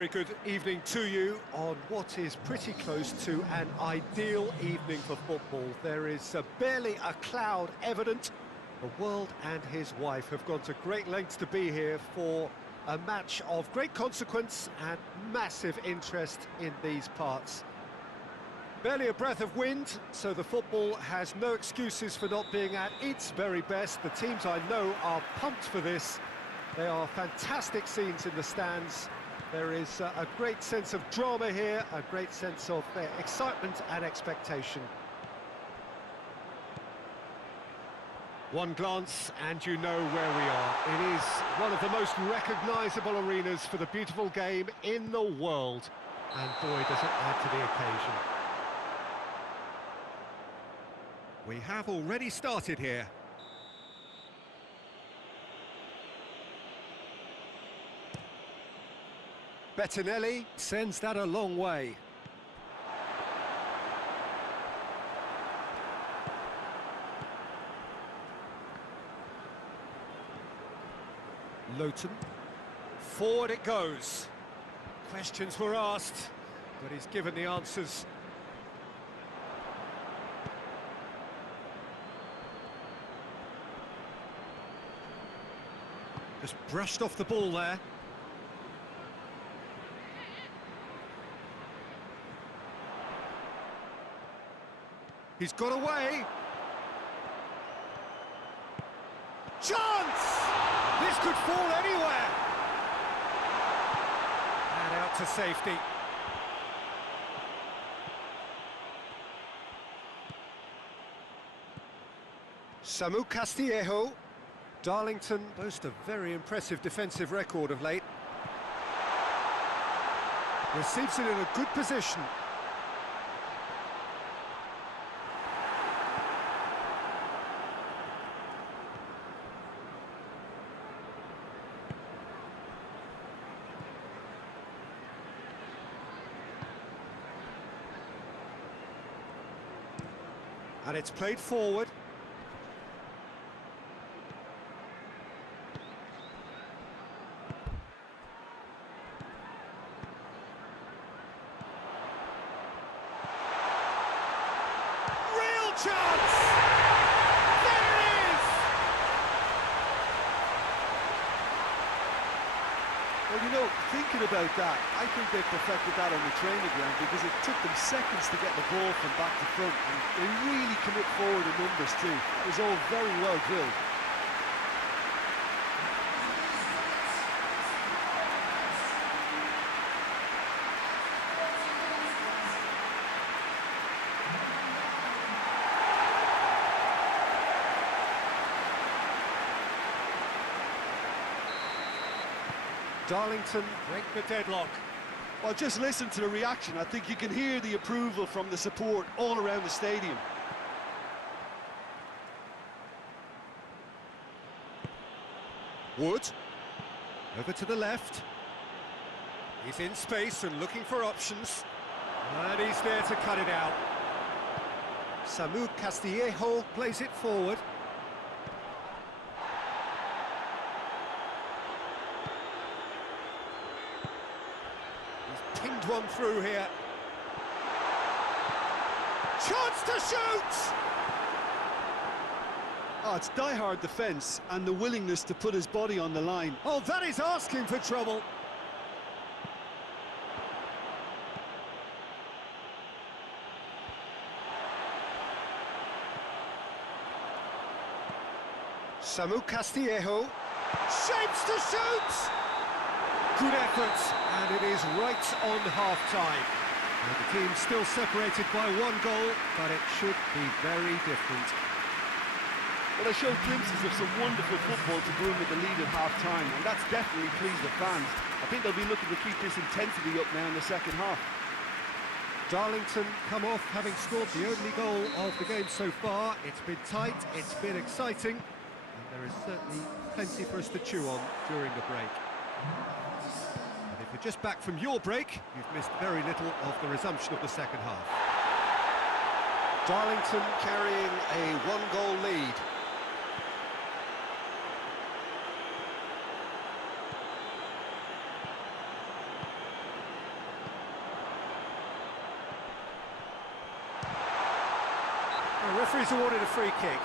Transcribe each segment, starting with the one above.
Very good evening to you on what is pretty close to an ideal evening for football. There is barely a cloud evident. The world and his wife have gone to great lengths to be here for a match of great consequence and massive interest in these parts. Barely a breath of wind, so the football has no excuses for not being at its very best. The teams I know are pumped for this. There are fantastic scenes in the stands. There is a great sense of drama here, a great sense of excitement and expectation. One glance and you know where we are. It is one of the most recognisable arenas for the beautiful game in the world. And boy, does it add to the occasion. We have already started here. Bettinelli sends that a long way. Lowton. Forward it goes. Questions were asked, but he's given the answers. Just brushed off the ball there. He's got away. Chance! This could fall anywhere. And out to safety. Samu Castillejo. Darlington boast a very impressive defensive record of late. Receives it in a good position. And it's played forward. Real chance! There it is! Well, you know, thinking about that, I think they perfected that on the training ground because it took them seconds to get the ball from back to front, and they really commit forward in numbers too. It was all very well drilled. Darlington break the deadlock. Well, just listen to the reaction. I think you can hear the approval from the support all around the stadium. Wood. Over to the left. He's in space and looking for options. And he's there to cut it out. Samu Castillejo plays it forward. Pinged one through here. Chance to shoot! Oh, it's die-hard defence and the willingness to put his body on the line. Oh, that is asking for trouble. Samu Castillejo. Shapes to shoot! Good effort, and it is right on half-time. The team's still separated by one goal, but it should be very different. Well, they showed glimpses of some wonderful football to go in with the lead at half-time, and that's definitely pleased the fans. I think they'll be looking to keep this intensity up now in the second half. Darlington come off having scored the only goal of the game so far. It's been tight, it's been exciting, and there is certainly plenty for us to chew on during the break. And if you're just back from your break, you've missed very little of the resumption of the second half. Darlington carrying a one-goal lead. The referee's awarded a free kick.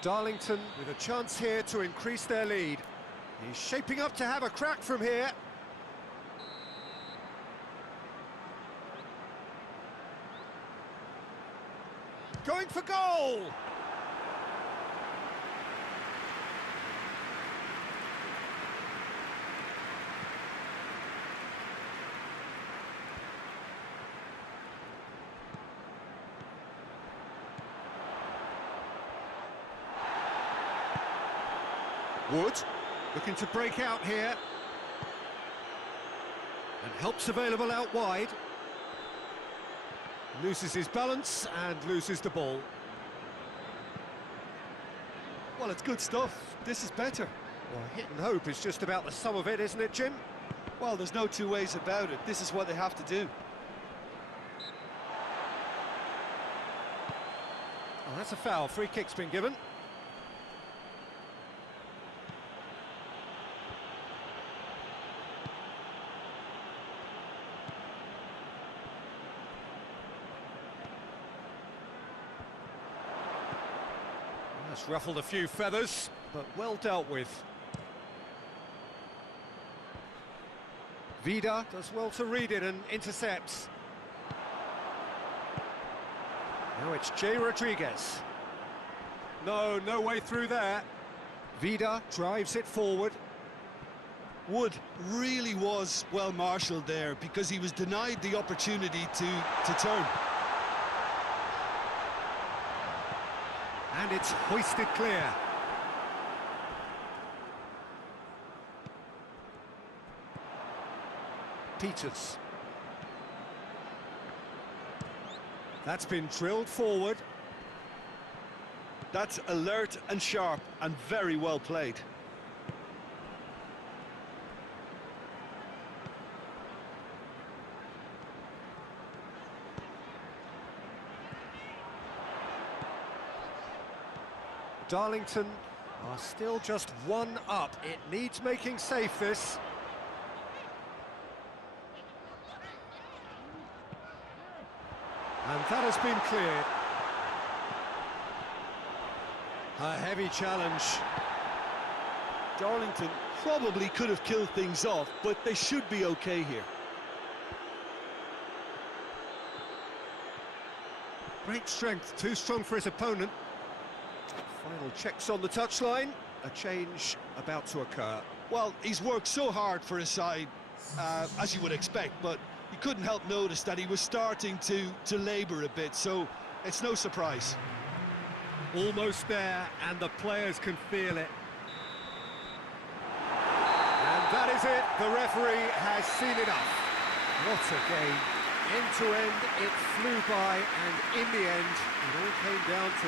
Darlington with a chance here to increase their lead. He's shaping up to have a crack from here. Going for goal! Wood, looking to break out here. And help's available out wide. Loses his balance and loses the ball. Well, it's good stuff. This is better. Well, hit and hope is just about the sum of it, isn't it, Jim? Well, there's no two ways about it. This is what they have to do. Oh, that's a foul. Free kick's been given. That's ruffled a few feathers, but well dealt with. Vida does well to read it and intercepts. Now it's Jay Rodriguez. No way through there. Vida drives it forward. Wood really was well marshalled there because he was denied the opportunity to turn. And it's hoisted clear. Peters. That's been drilled forward. That's alert and sharp and very well played. Darlington are still just one up. It needs making safe, this. And that has been cleared. A heavy challenge. Darlington probably could have killed things off, but they should be okay here. Great strength, too strong for his opponent. Final checks on the touchline. A change about to occur. Well, he's worked so hard for his side, as you would expect, but you couldn't help notice that he was starting to labour a bit, so it's no surprise. Almost there, and the players can feel it. And that is it. The referee has seen enough. What a game. End to end, it flew by, and in the end, it all came down to